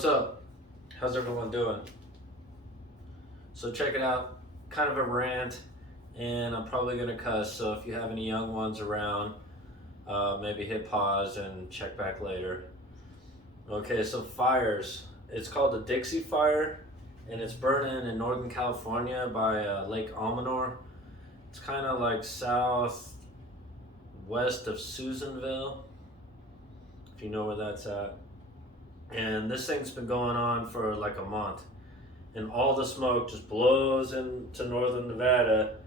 What's up? How's everyone doing? So check it out, kind of a rant, and I'm probably gonna cuss. So if you have any young ones around, maybe hit pause and check back later. Okay, so fires. It's called the Dixie Fire, and it's burning in Northern California by Lake Almanor. It's kind of like southwest of Susanville, if you know where that's at. And this thing's been going on for like a month. And all the smoke just blows into northern Nevada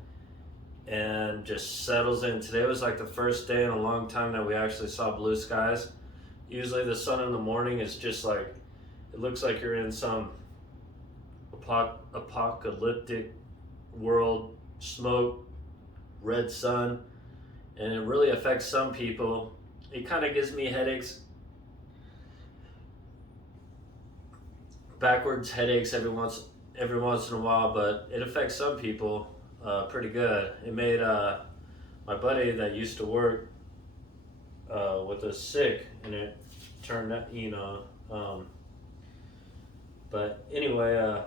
and just settles in. Today was like the first day in a long time that we actually saw blue skies. Usually the sun in the morning is just like, it looks like you're in some apocalyptic world, smoke, red sun, and it really affects some people. It kind of gives me headaches, backwards headaches every once in a while, but it affects some people pretty good. It made my buddy that used to work with us sick, and it turned out, but anyway,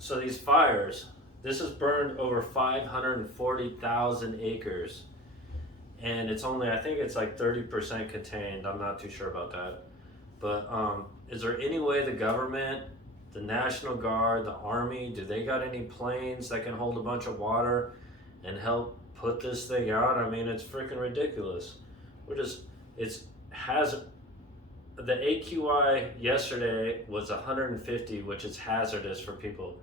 so these fires, this has burned over 540,000 acres, and it's only, I think it's like 30% contained. I'm not too sure about that. But is there any way the government, the National Guard, the Army, do they got any planes that can hold a bunch of water and help put this thing out? I mean, it's freaking ridiculous. The AQI yesterday was 150, which is hazardous for people.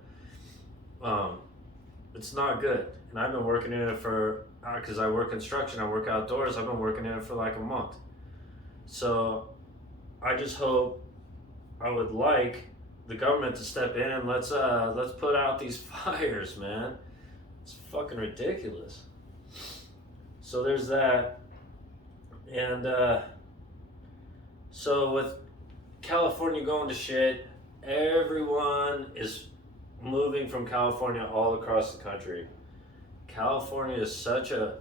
It's not good. And I've been working in it because I work construction, I work outdoors, I've been working in it for like a month. So I just hope, I would like the government to step in and let's put out these fires, man. It's fucking ridiculous. So there's that. And so with California going to shit, everyone is moving from California all across the country. California is it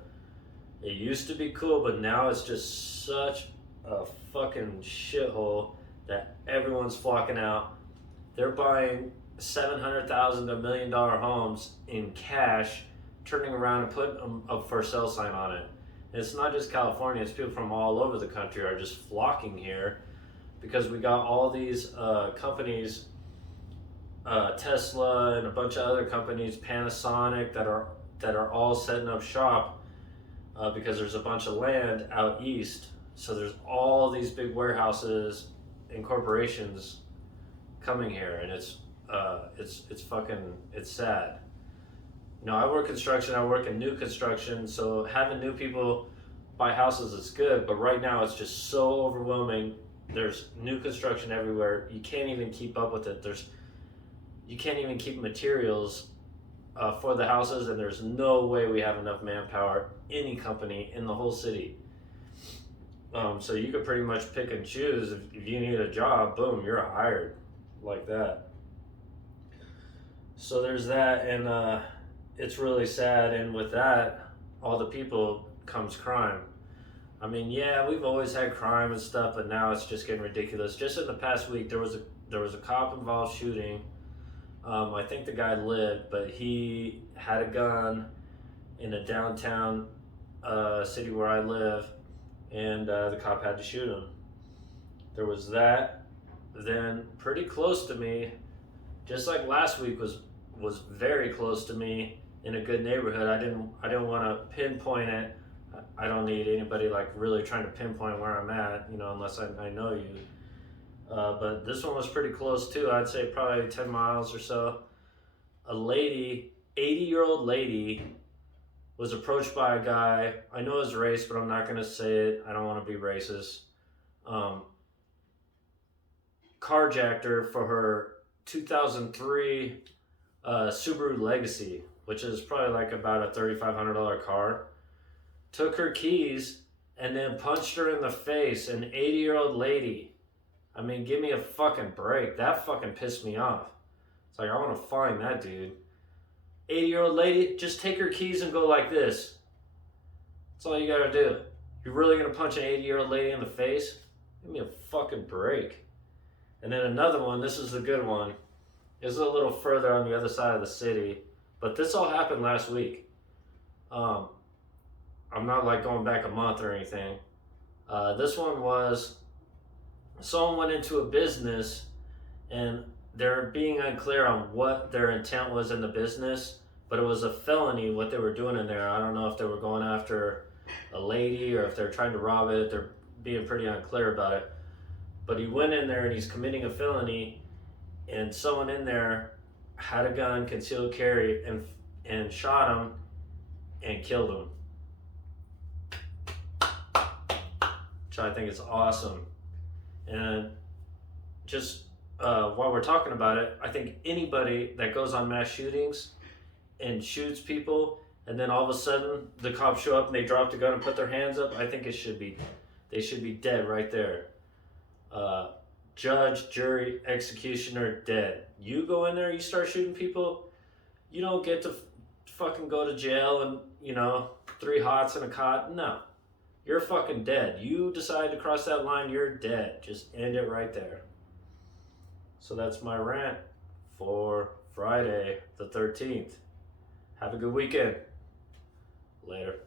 used to be cool, but now it's just such a fucking shithole that everyone's flocking out. They're buying $700,000 to $1 million homes in cash, turning around and putting them up for sale sign on it. And it's not just California, it's people from all over the country are just flocking here because we got all these companies, Tesla and a bunch of other companies, Panasonic, that are all setting up shop because there's a bunch of land out east. So there's all these big warehouses and corporations coming here, and it's sad. I work construction, I work in new construction, so having new people buy houses is good, but right now it's just so overwhelming. There's new construction everywhere. You can't even keep up with it. You can't even keep materials for the houses, and there's no way we have enough manpower, any company in the whole city. So you could pretty much pick and choose. If you need a job, boom, you're hired like that. So there's that, and it's really sad. And with that, all the people comes crime. I mean, yeah, we've always had crime and stuff, but now it's just getting ridiculous. Just in the past week, there was a cop involved shooting. I think the guy lived, but he had a gun in a downtown city where I live. And the cop had to shoot him. There was that. Then pretty close to me, just like last week was very close to me in a good neighborhood. I didn't want to pinpoint it. I don't need anybody like really trying to pinpoint where I'm at, unless I know you. But this one was pretty close too. I'd say probably 10 miles or so. A lady, 80-year-old lady, was approached by a guy. I know his race, but I'm not going to say it. I don't want to be racist. Carjacked her for her 2003 Subaru Legacy, which is probably like about a $3,500 car. Took her keys and then punched her in the face, an 80-year-old lady. I mean, give me a fucking break. That fucking pissed me off. It's like, I want to find that dude. 80-year-old lady, just take her keys and go like this. That's all you gotta do. You're really gonna punch an 80-year-old lady in the face? Give me a fucking break. And then another one, this is the good one, is a little further on the other side of the city, but this all happened last week. I'm not like going back a month or anything. This one was someone went into a business and they're being unclear on what their intent was in the business, but it was a felony what they were doing in there. I don't know if they were going after a lady or if they're trying to rob it. They're being pretty unclear about it. But he went in there and he's committing a felony, and someone in there had a gun, concealed carry, and shot him and killed him. Which I think is awesome. And just while we're talking about it, I think anybody that goes on mass shootings and shoots people, and then all of a sudden the cops show up and they drop the gun and put their hands up, I think they should be dead right there. Judge, jury, executioner, dead. You go in there, you start shooting people, you don't get to fucking go to jail and 3 hots and a cot. No, you're fucking dead. You decide to cross that line, you're dead. Just end it right there. So that's my rant for Friday the 13th. Have a good weekend. Later.